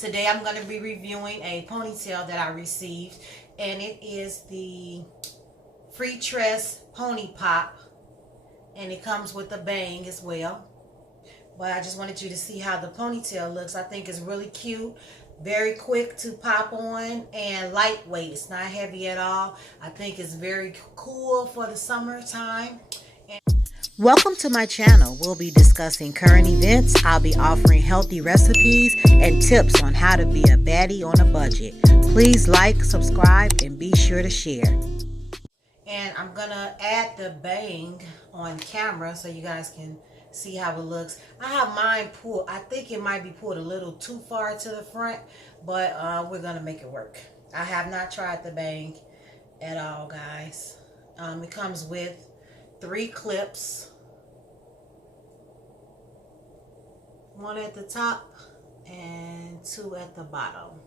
Today I'm going to be reviewing a ponytail that I received, and it is the Freetress Pony Pop, and it comes with a bang as well. But I just wanted you to see how the ponytail looks. I think it's really cute, very quick to pop on, and lightweight. It's not heavy at all. I think it's very cool for the summertime. Welcome to my channel. We'll be discussing current events. I'll be offering healthy recipes and tips on how to be a baddie on a budget. Please like, subscribe, and be sure to share. And I'm gonna add the bang on camera so you guys can see how it looks. I have mine pulled. I think it might be pulled a little too far to the front, but we're gonna make it work. I have not tried the bang at all, guys. It comes with 3 clips. One at the top and 2 at the bottom.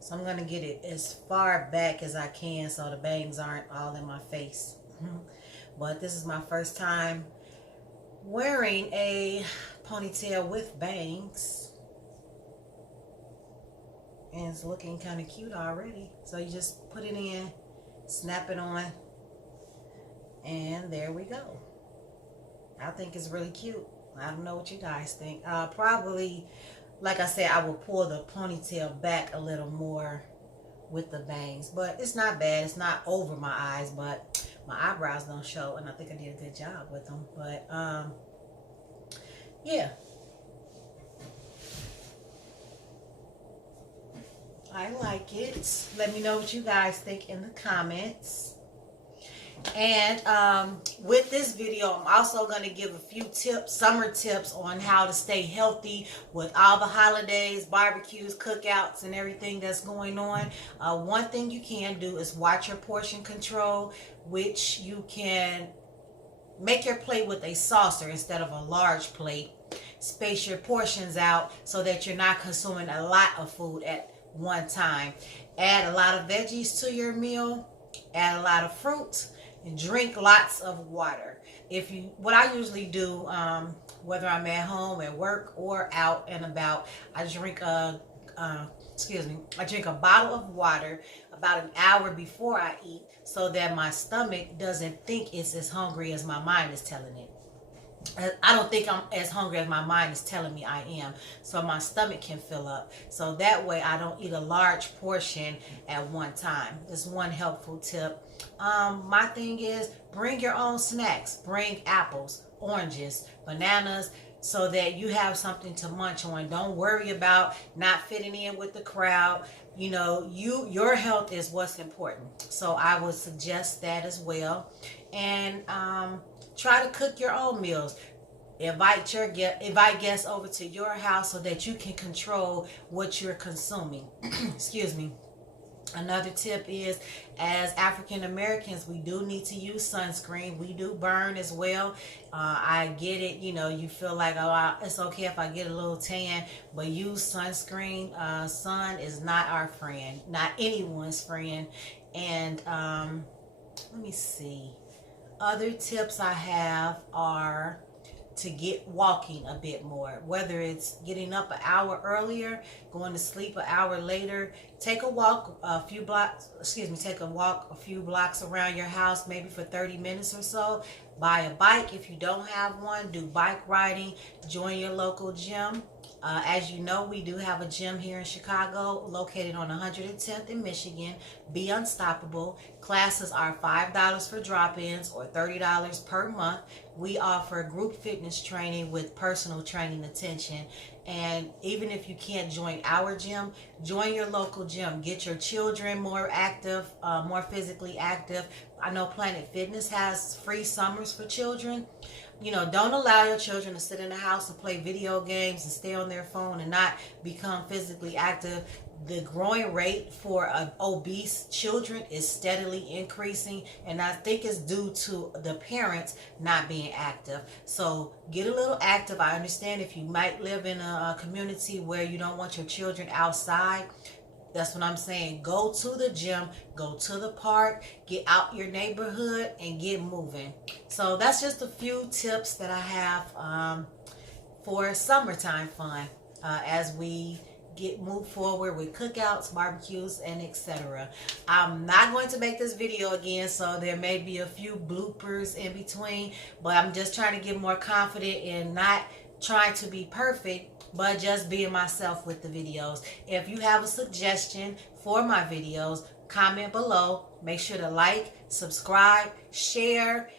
So I'm gonna get it as far back as I can so the bangs aren't all in my face. But this is my first time wearing a ponytail with bangs, and it's looking kind of cute already. So you just put it in, snap it on, and there we go. I think it's really cute. I don't know what you guys think. Probably, like I said, I will pull the ponytail back a little more with the bangs, but it's not bad. It's not over my eyes, but my eyebrows don't show, and I think I did a good job with them. But yeah, I like it. Let me know what you guys think in the comments. And with this video, I'm also going to give a few tips, summer tips on how to stay healthy with all the holidays, barbecues, cookouts, and everything that's going on. One thing you can do is watch your portion control, which you can make your plate with a saucer instead of a large plate. Space your portions out so that you're not consuming a lot of food at one time. Add a lot of veggies to your meal. Add a lot of fruit. And drink lots of water. What I usually do, whether I'm at home, at work, or out and about, I drink a bottle of water about an hour before I eat, so that my stomach doesn't think it's as hungry as my mind is telling it. I don't think I'm as hungry as my mind is telling me I am, so my stomach can fill up. So that way I don't eat a large portion at one time. That's one helpful tip. My thing is, bring your own snacks. Bring apples, oranges, bananas, so that you have something to munch on. Don't worry about not fitting in with the crowd. You know, your health is what's important. So I would suggest that as well. And try to cook your own meals. Invite guests over to your house so that you can control what you're consuming. Excuse me. Another tip is, as African Americans, we do need to use sunscreen. We do burn as well. I get it. You know, you feel like, oh, it's okay if I get a little tan, but use sunscreen. Sun is not our friend, not anyone's friend. And let me see. Other tips I have are to get walking a bit more, whether it's getting up an hour earlier, going to sleep an hour later. Take a walk a few blocks around your house, maybe for 30 minutes or so. Buy a bike if you don't have one. Do bike riding. Join your local gym. As you know, we do have a gym here in Chicago, located on 110th in Michigan. Be Unstoppable. Classes are $5 for drop-ins or $30 per month. We offer group fitness training with personal training attention. And even if you can't join our gym, join your local gym. Get your children more active, more physically active. I know Planet Fitness has free summers for children. You know, don't allow your children to sit in the house and play video games and stay on their phone and not become physically active. The growing rate for obese children is steadily increasing, and I think it's due to the parents not being active. So get a little active. I understand if you might live in a community where you don't want your children outside. That's what I'm saying. Go to the gym, go to the park, get out your neighborhood and get moving. So that's just a few tips that I have for summertime fun as we move forward with cookouts, barbecues, and etc. I'm not going to make this video again, so there may be a few bloopers in between, but I'm just trying to get more confident in not trying to be perfect, but just being myself with the videos. If you have a suggestion for my videos, comment below. Make sure to like, subscribe, share.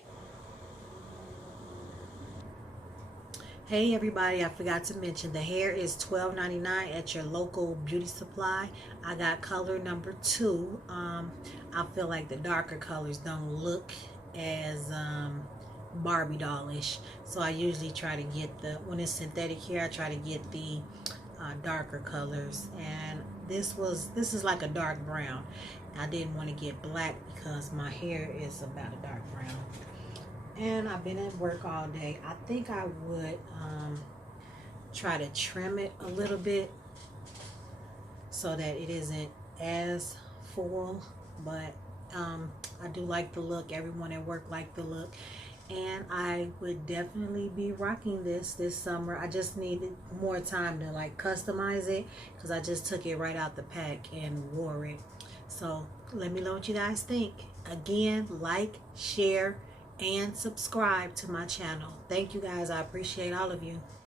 Hey everybody, I forgot to mention the hair is $12.99 at your local beauty supply. I got color number 2. I feel like the darker colors don't look as Barbie dollish, so I usually try to get when it's synthetic hair, I try to get the darker colors. And this is like a dark brown. I didn't want to get black because my hair is about a dark brown. And I've been at work all day. I think I would try to trim it a little bit so that it isn't as full. But I do like the look. Everyone at work liked the look. And I would definitely be rocking this summer. I just needed more time to like customize it because I just took it right out the pack and wore it. So let me know what you guys think. Again, like, share, and subscribe to my channel. Thank you guys. I appreciate all of you.